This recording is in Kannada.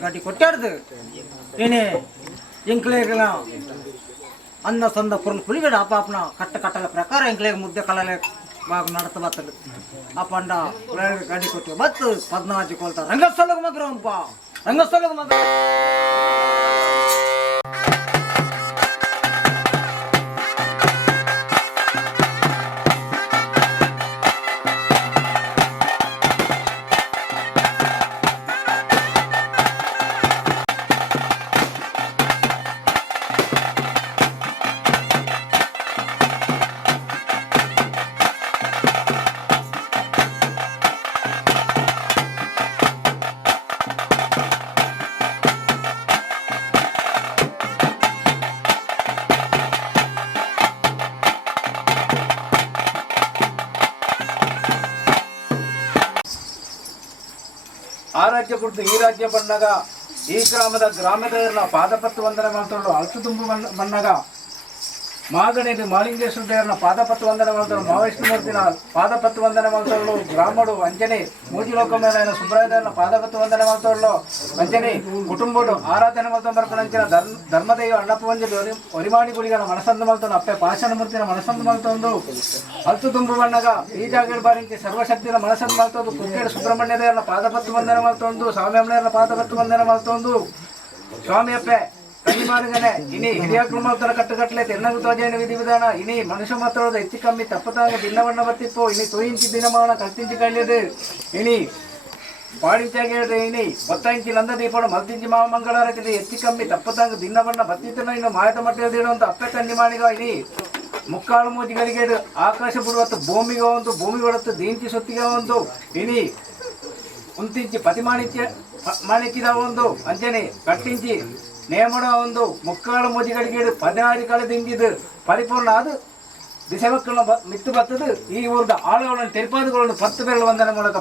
ಕಟ್ಟಿ ಕೊಟ್ಟಾಡ್ದು ಏನೇ ಎಂಕ್ಲೆಗಲ ಅಂದ ಸಂದ ಪುರ್ಲು ಪುಲಿಗಡ ಅಪಾಪನ ಕಟ್ಟಲ ಪ್ರಕಾರ ಎಂಕ್ಲೆಗೆ ಮುದ್ದೆ ಕಲಲೆ ಬಾಗ ನಡತ ಬತ್ತಲು ಅಪ್ಪಂಡ ಗಾಡಿ ಕೊಟ್ಟು ಬತ್ತು 14 ಕೊಲ್ತ ರಂಗಸ್ಥಳಕ್ಕೆ ಮಗ್ರಂಪ ರಂಗಸ್ಥಳಕ್ಕೆ ಮಗ್ರ ಆ ರಾಜ್ಯ ಕುರಿತು ಈ ರಾಜ್ಯ ಬಣ್ಣಗ ಈ ಗ್ರಾಮದ ಪಾದಪತ್ತು ವಂದನೆ ಮಾಡ್ಕೊಂಡು ಅಳತು ತುಂಬು ಬಣ್ಣಗ ಮಾಗಣಿದು ಮಾಲಿಂಗೇಶ್ವರ ದೇವರನ್ನ ಪಾದಪತ್ತು ವಂದನೆ ಮಾಡ್ತಾರೆ ಮಹಾವಿಷ್ಣುಮೂರ್ತಿನ ಪಾದಪತ್ತು ವಂದನೆ ಮಾಡ್ತಾಳು ಬ್ರಾಹ್ಮಣರು ಅಂಜನಿ ಮೂಜಿಲೋಕಮೇನ ಸುಬ್ರಾಯದೇವರನ್ನ ಪಾದಪತ್ತು ವಂದನೆ ಮಾಡ್ತಾಳು ಅಂಜನಿ ಕುಟುಂಬಡು ಆರಾಧನೆ ಮಾಡ್ತಾ ಬರ್ಕೊಂಡಂಚಿನ ಧರ್ಮದೇವ ಅಣ್ಣಪ್ಪ ವಂಜಲಿ ಒರಿಮಾಣಿ ಗುಡಿಗಳ ಮನಸ್ಸಂದು ಮಾಡ್ತಾನು ಅಪ್ಪೆ ಪಾಷಾಣ ಮೂರ್ತಿನ ಮನಸ್ಸಂದು ಮಾಡ್ತಂದು ಅಲ್ತು ತುಂಬು ಬಣ್ಣಗ ಈ ಜಾಗ ಬಾರಿಂಕಿ ಸರ್ವಶಕ್ತಿನ ಮನಸ್ಸಂದು ಮಾಡ್ತಂದು ಕುಕ್ಕೇಡು ಸುಬ್ರಹ್ಮಣ್ಯ ದೇವರನ್ನ ಪಾದಪತ್ತು ವಂದನೆ ಮಾಡ್ತಂದು ಸ್ವಾಮಿ ಅಮ್ಮನವ್ರನ್ನ ಪಾದಪತ್ತು ವಂದನೆ ಮಾಡ್ತಂದು ಸ್ವಾಮಿ ಅಪ್ಪೆ ಕಣ್ಣಿಮಾರಿಗನೆ ಇನಿ ಹಿರಿಯ ಕುಟುಂಬ ಕಟ್ಟುಕಟ್ಲೆ ತೆನ್ನಗು ತೋಜೇನ ವಿಧಿ ವಿಧಾನ ಇನಿ ಮನುಷ್ಯ ಮಾತಾಡೋದು ಹೆಚ್ಚು ಕಮ್ಮಿ ತಪ್ಪತಾಗ ದಿನವಣ್ಣ ಬತ್ತಿಪ್ಪು ಇನಿ ತೊಯಿಂಚಿ ದಿನಮಾನ ಕಲ್ತಿಂಚಿ ಕಳ್ಳಿದು ಇನಿ ಪಾಡಿಂಚಾಗಿ ಹೇಳ್ರಿ ಇನಿ ಮೊತ್ತಂಚಿ ನಂದ ದೀಪಡು ಮಲ್ತಿಂಚಿ ಮಾವ ಮಂಗಳಾರತಿದೆ ಹೆಚ್ಚು ಕಮ್ಮಿ ತಪ್ಪತಾಗ ದಿನವಣ್ಣ ಬತ್ತಿತ್ತನ ಇನ್ನು ಮಾಯತ ಮಟ್ಟಿರೋ ಅಂತ ಅಪ್ಪೆ ಕಣ್ಣಿಮಾಣಿಗ ಇನಿ ಮುಕ್ಕಾಳು ಮೂಜಿಗಳಿಗೆ ಆಕಾಶ ಬಿಡುವತ್ತು ಭೂಮಿಗೆ ಒಂದು ಭೂಮಿ ಬಿಡುತ್ತು ದೀಂಚಿ ಸೊತ್ತಿಗೆ ಒಂದು ಇನಿ ಉಂತಿಂಚಿ ಮಾಣಿಕ್ಕಿದ ಒಂದು ಅಂಜನೆ ಕಟ್ಟಿಂಚಿ ನೇಮಡ ಒಂದು ಮುಕ್ಕಾಳು ಮೋಜಿಗಳಿಗೆ 16 ಕಾಲದಿಂದಿದ್ದು ಪರಿಪೂರ್ಣ ಅದು ದಿಸೆ ಮಕ್ಕಳನ್ನ ಮಿತ್ತು ಬರ್ತದೆ ಈ ಊರದ ಆಳುಗಳನ್ನು ತೆರಪಾದುಗಳನ್ನು 10 ಬೆರಳು ವಂದನೆ ಮೂಲಕ